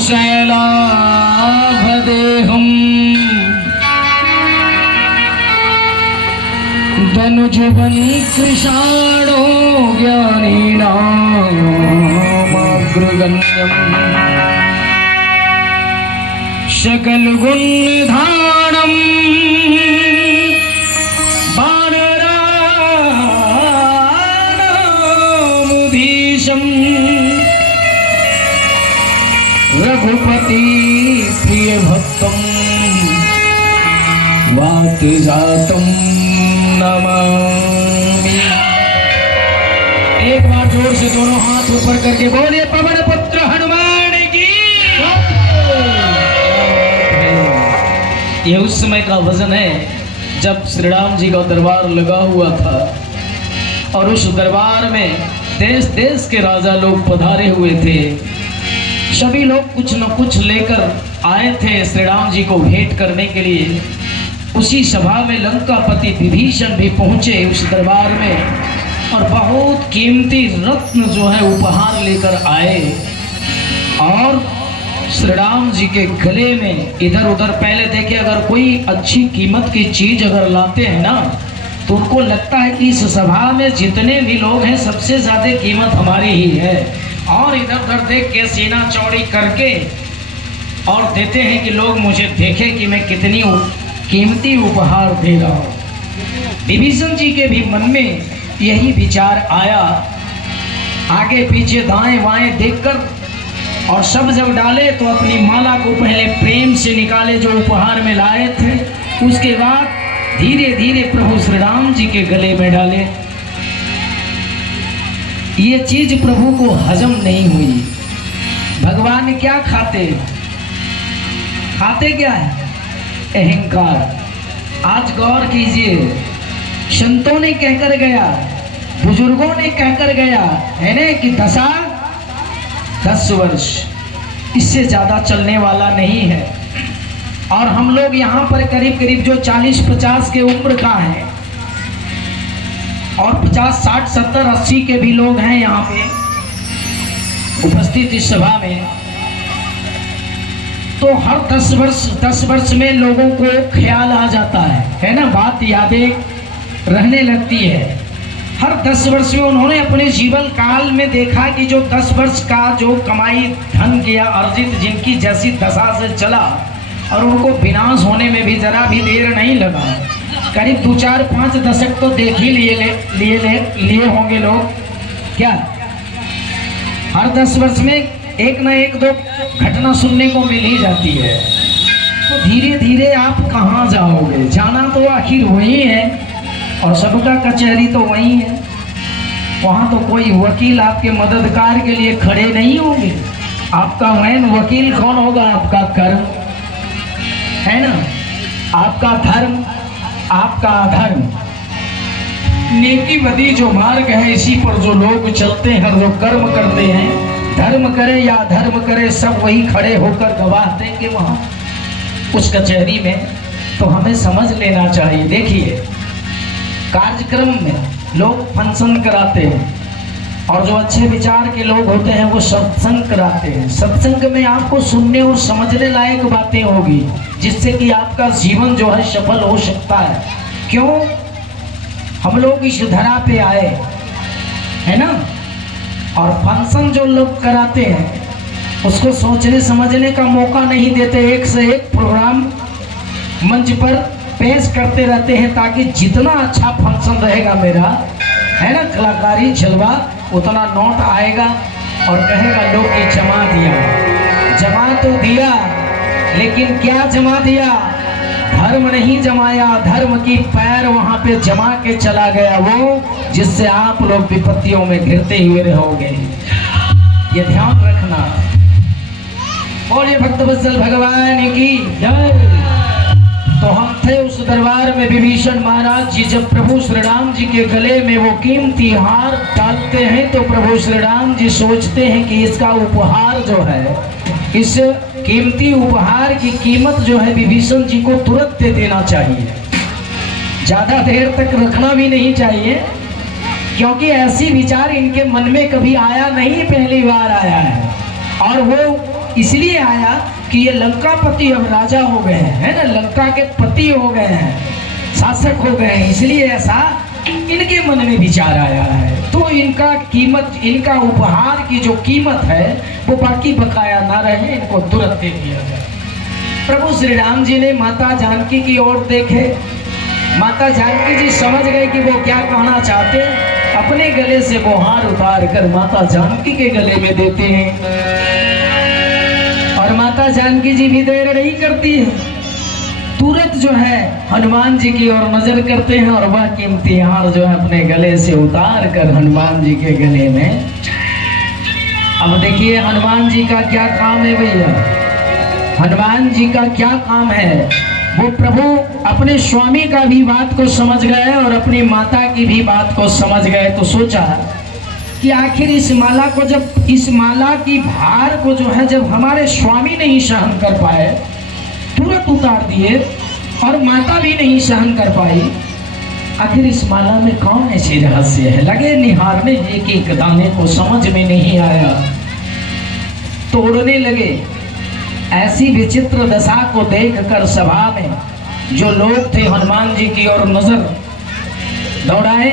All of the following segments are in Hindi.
शैलाभदेहं धनुजवनी कृशाणो ज्ञानीनामग्रगण्यम् सकलगुणधारणं वानराणामुधीशम् रघुपति प्रिय भक्तम वात जातम नमामि। एक बार जोर से दोनों हाथ ऊपर करके बोले पवन पुत्र हनुमान की। ये उस समय का वजन है जब श्री राम जी का दरबार लगा हुआ था और उस दरबार में देश देश के राजा लोग पधारे हुए थे। सभी लोग कुछ न कुछ लेकर आए थे श्री राम जी को भेंट करने के लिए। उसी सभा में लंकापति विभीषण भी पहुंचे उस दरबार में और बहुत कीमती रत्न जो है उपहार लेकर आए और श्री राम जी के गले में इधर उधर पहले देखे, अगर कोई अच्छी कीमत की चीज अगर लाते हैं ना तो उनको लगता है कि इस सभा में जितने भी लोग हैं सबसे ज्यादा कीमत हमारी ही है, और इधर उधर देख के सीना चौड़ी करके और देते हैं कि लोग मुझे देखें कि मैं कितनी कीमती उपहार दे रहा हूँ। विभीषण जी के भी मन में यही विचार आया। आगे पीछे दाएं बाएं देखकर और सब जब डाले तो अपनी माला को पहले प्रेम से निकाले जो उपहार में लाए थे, उसके बाद धीरे धीरे प्रभु श्री राम जी के गले में डाले। ये चीज प्रभु को हजम नहीं हुई। भगवान क्या खाते क्या है? अहंकार। आज गौर कीजिए, संतों ने कहकर गया, बुजुर्गों ने कहकर गया है ना कि 10 वर्ष, इससे ज्यादा चलने वाला नहीं है। और हम लोग यहाँ पर करीब करीब जो 40-50 के उम्र का है और 50, 60, 70, 80 के भी लोग हैं यहाँ पे उपस्थित इस सभा में, तो हर 10 वर्ष में लोगों को ख्याल आ जाता है ना, बात यादें रहने लगती है। हर 10 वर्ष में उन्होंने अपने जीवन काल में देखा कि जो 10 वर्ष का जो कमाई धन किया अर्जित, जिनकी जैसी दशा से चला और उनको विनाश होने में भी जरा भी देर नहीं लगा। करीब 2, 4, 5 दशक तो देख ही लिए होंगे लोग। क्या हर 10 वर्ष में एक ना एक दो घटना सुनने को मिल ही जाती है। तो धीरे धीरे आप कहाँ जाओगे? जाना तो आखिर वही है और सबका कचहरी तो वही है। वहाँ तो कोई वकील आपके मददगार के लिए खड़े नहीं होंगे। आपका मेन वकील कौन होगा? आपका कर्म है ना, आपका धर्म, आपका अधर्म। नेकी बदी जो मार्ग है इसी पर जो लोग चलते हैं, जो कर्म करते हैं, धर्म करे या धर्म करे, सब वही खड़े होकर गवाह देंगे वहाँ उस कचहरी में। तो हमें समझ लेना चाहिए। देखिए, कार्यक्रम में लोग फंक्शन कराते हैं और जो अच्छे विचार के लोग होते हैं वो सत्संग कराते हैं। सत्संग में आपको सुनने और समझने लायक बातें होगी जिससे कि आपका जीवन जो है सफल हो सकता है। क्यों? हम लोग इस धरा पे आए है ना, और फंक्शन जो लोग कराते हैं उसको सोचने समझने का मौका नहीं देते। एक से एक प्रोग्राम मंच पर पेश करते रहते हैं ताकि जितना अच्छा फंक्शन रहेगा मेरा है ना, कलाकारी जलवा, उतना नोट आएगा और कहेगा लोग कि जमा दिया। जमा तो दिया, लेकिन क्या जमा दिया? धर्म नहीं जमाया, धर्म की पैर वहां पे जमा के चला गया वो, जिससे आप लोग विपत्तियों में घिरते हुए रहोगे। ये ध्यान रखना। बोलिए भक्तवत्सल भगवान की जय। तो हम थे उस दरबार में। विभीषण महाराज जी जब प्रभु श्री राम जी के गले में वो कीमती हार डालते हैं तो प्रभु श्री राम जी सोचते हैं कि इसका उपहार जो है, इस कीमती उपहार की कीमत जो है विभीषण जी को तुरंत दे देना चाहिए। ज्यादा देर तक रखना भी नहीं चाहिए, क्योंकि ऐसी विचार इनके मन में कभी आया नहीं, पहली बार आया है। और वो इसलिए आया कि ये लंकापति अब राजा हो गए हैं, है ना, लंका के पति हो गए हैं, शासक हो गए हैं, इसलिए ऐसा इनके मन में विचार आया है। तो इनका कीमत, इनका उपहार की जो कीमत है वो बाकी बकाया ना रहे, इनको तुरंत दे दिया जाए। प्रभु श्री राम जी ने माता जानकी की ओर देखे। माता जानकी जी समझ गए कि वो क्या कहना चाहते हैं। अपने गले से वो हार उतार कर माता जानकी के गले में देते हैं और माता जानकी जी भी देर नहीं करती है, तुरंत जो है हनुमान जी की ओर नजर करते हैं और वह कीमती हार जो है अपने गले से उतार कर हनुमान जी के गले में। अब देखिए हनुमान जी का क्या काम है भैया, हनुमान जी का क्या काम है। वो प्रभु अपने स्वामी का भी बात को समझ गए और अपनी माता की भी बात को समझ गए। तो सोचा कि आखिर इस माला को, जब इस माला की भार को जो है जब हमारे स्वामी नहीं सहन कर पाए, तुरंत उतार दिए, और माता भी नहीं सहन कर पाई, आखिर इस माला में कौन ऐसी रहस्य है। लगे निहारने, एक एक दाने को समझ में नहीं आया, तोड़ने लगे। ऐसी विचित्र दशा को देखकर सभा में जो लोग थे हनुमान जी की ओर नजर दौड़ाए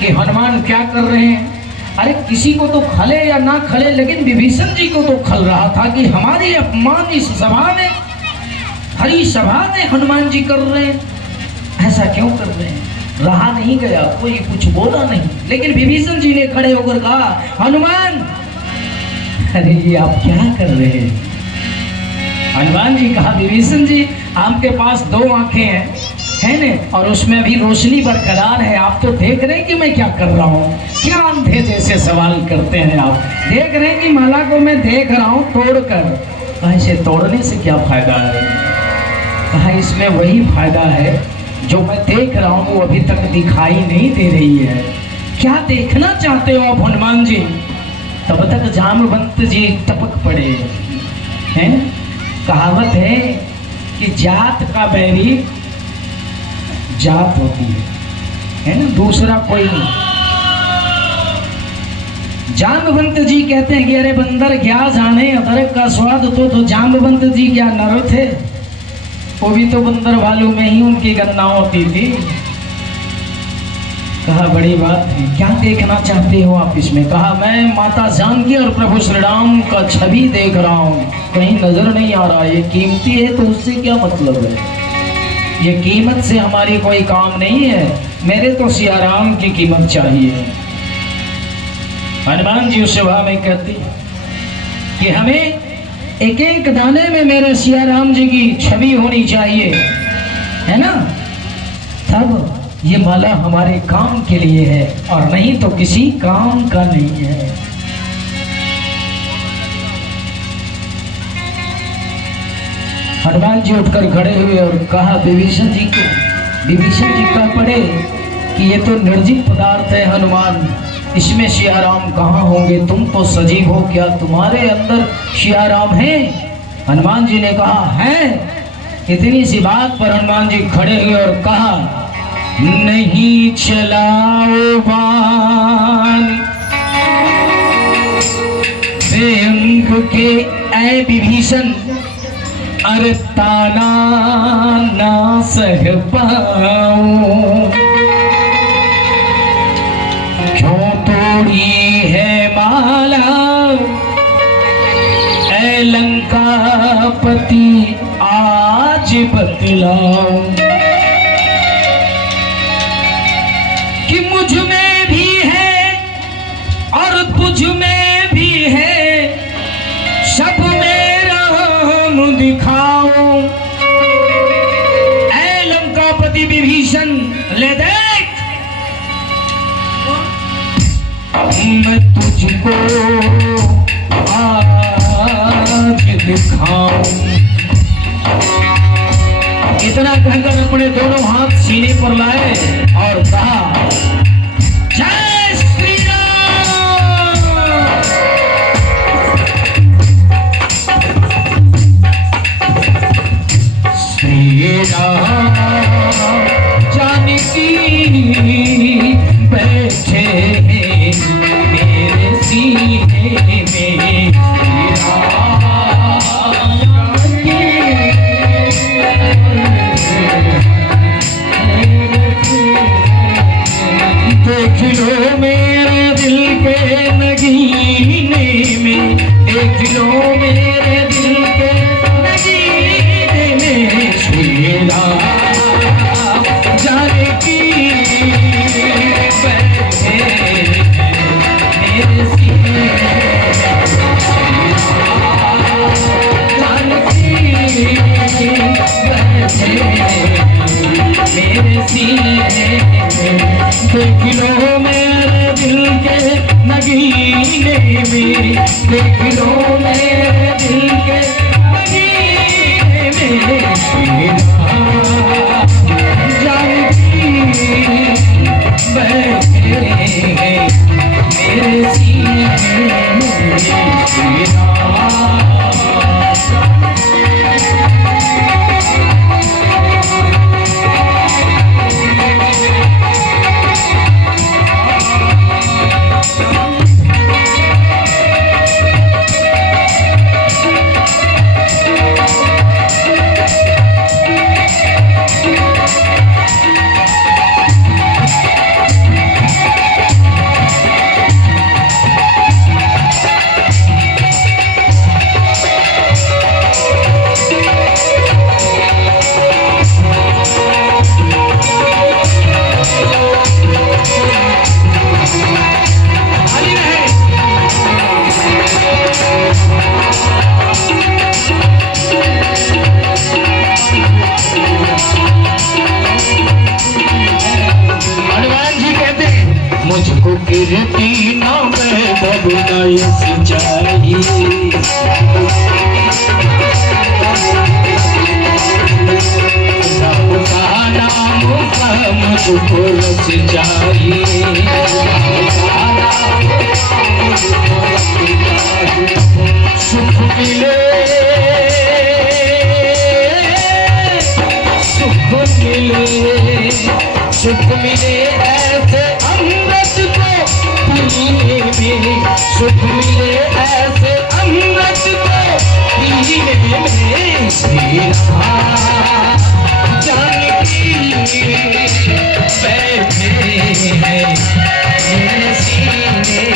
कि हनुमान क्या कर रहे हैं। अरे किसी को तो खले या ना खले, लेकिन विभीषण जी को तो खल रहा था कि हमारी अपमान इस सभा में, हरी सभा में हनुमान जी कर रहे हैं, ऐसा क्यों कर रहे हैं। रहा नहीं गया, कोई कुछ बोला नहीं, लेकिन विभीषण जी ने खड़े होकर कहा, हनुमान अरे ये आप क्या कर रहे हैं। हनुमान जी कहा, विभीषण जी आपके पास दो आंखें हैं, है न, और उसमें भी रोशनी बरकरार है, आप तो देख रहे हैं कि मैं क्या कर रहा हूँ। क्या अंधे जैसे सवाल करते हैं आप, देख रहे हैं कि माला को मैं देख रहा हूँ तोड़कर। ऐसे तोड़ने से क्या फायदा है। कहा इसमें वही फायदा है जो मैं देख रहा हूँ वो अभी तक दिखाई नहीं दे रही है। क्या देखना चाहते हो आप हनुमान जी। तब तक जामवंत जी टपक पड़े हैं। कहावत है कि जात का बैरी जात होती है ना, दूसरा कोई नहीं। जामवंत जी कहते हैं कि अरे बंदर क्या जाने अदरक का स्वाद, तो जामवंत जी क्या नर थे, वो भी तो बंदर भालू में ही उनकी गन्ना होती थी। कहा बड़ी बात है, क्या देखना चाहते हो आप इसमें। कहा मैं माता जानकी और प्रभु श्री राम का छवि देख रहा हूँ, कहीं नजर नहीं आ रहा। ये कीमती है तो उससे क्या मतलब है, ये कीमत से हमारी कोई काम नहीं है, मेरे तो सिया राम की कीमत चाहिए। हनुमान जी उस सभा में कहती कि हमें एक एक दाने में मेरे सिया राम जी की छवि होनी चाहिए, है ना, तब ये माला हमारे काम के लिए है और नहीं तो किसी काम का नहीं है। हनुमान जी उठकर खड़े हुए और कहा विभीषण जी को, विभीषण जी कह पड़े कि ये तो निर्जीव पदार्थ है हनुमान, इसमें सिया राम कहाँ होंगे, तुम तो सजीव हो, क्या तुम्हारे अंदर सिया राम है। हनुमान जी ने कहा है। इतनी सी बात पर हनुमान जी खड़े हुए और कहा नहीं चलाओ बाण अंक के ऐ विभीषण, अरे ताना ना सह पाऊं, क्यों तोड़ी है माला ऐ लंकापति आज बतलाऊं, कि मुझ में भी है और तुझ में भी है, सब में राम दिखाऊं। ऐ लंकापति विभीषण ले देख, मैं तुझको आज दिखाऊं। इतना कहकर अपने दोनों हाथ सीने पर लाए और कहा जय श्री राम। श्री राम जानकी बैठे मेरे सीने में, श्री राम देख लो मेरे दिल के नगीने में, देख लो मेरे दिल के नगीने में शीरा जानकी बैठे मेरे सीने में शीरा। मुझको गिरती ना मैं बबुनाई सिंचाई, राम का नाम का मुझको रस चाहिए, सुख मिले सुख मिले सुख मिले ऐसे अमृत को पीने में, सुख मिले ऐसे अमृत को पीने में शीरा जानकी बैठे हैं मेरे सीने में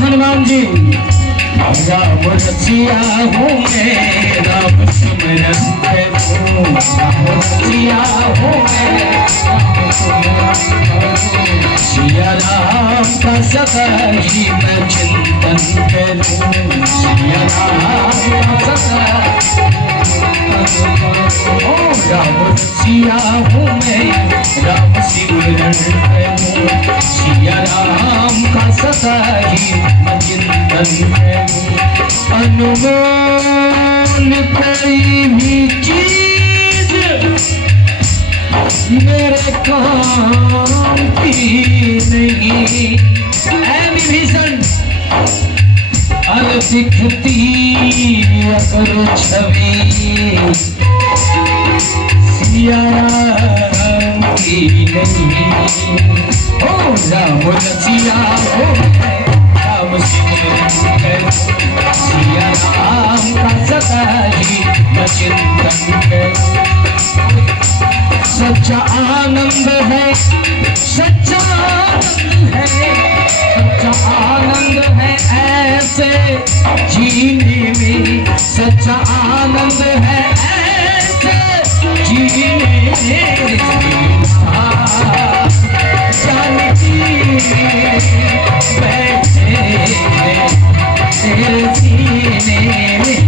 हनुमान जी। राम रसिया हूँ मैं, राम सिमरन करूँ, राम रसिया हूँ मैं, राम सिमरन करूँ, सिया राम का सदा ही मैं चिंतन करूँ, सिया राम का सदा राम रसिया हूँ मैं, राम सिमरन करूँ, सिया राम का सदा ही मैं चिंतन करूँ। अनमोल कोई भी चीज मेरे काम की नहीं, ऐ विभीषण अगर दिखती अगर छवि सिया राम की नहीं, ओ राम रसिया हो राम सिमरन करूँ, सिया राम का सदा ही मैं चिंतन करूँ। सच्चा आनंद है, सच्चा आनंद है, सच्चा आनंद है ऐसे जीने में, सच्चा आनंद है ऐसे जीने में, जानकी बैठे तेरे सीने में।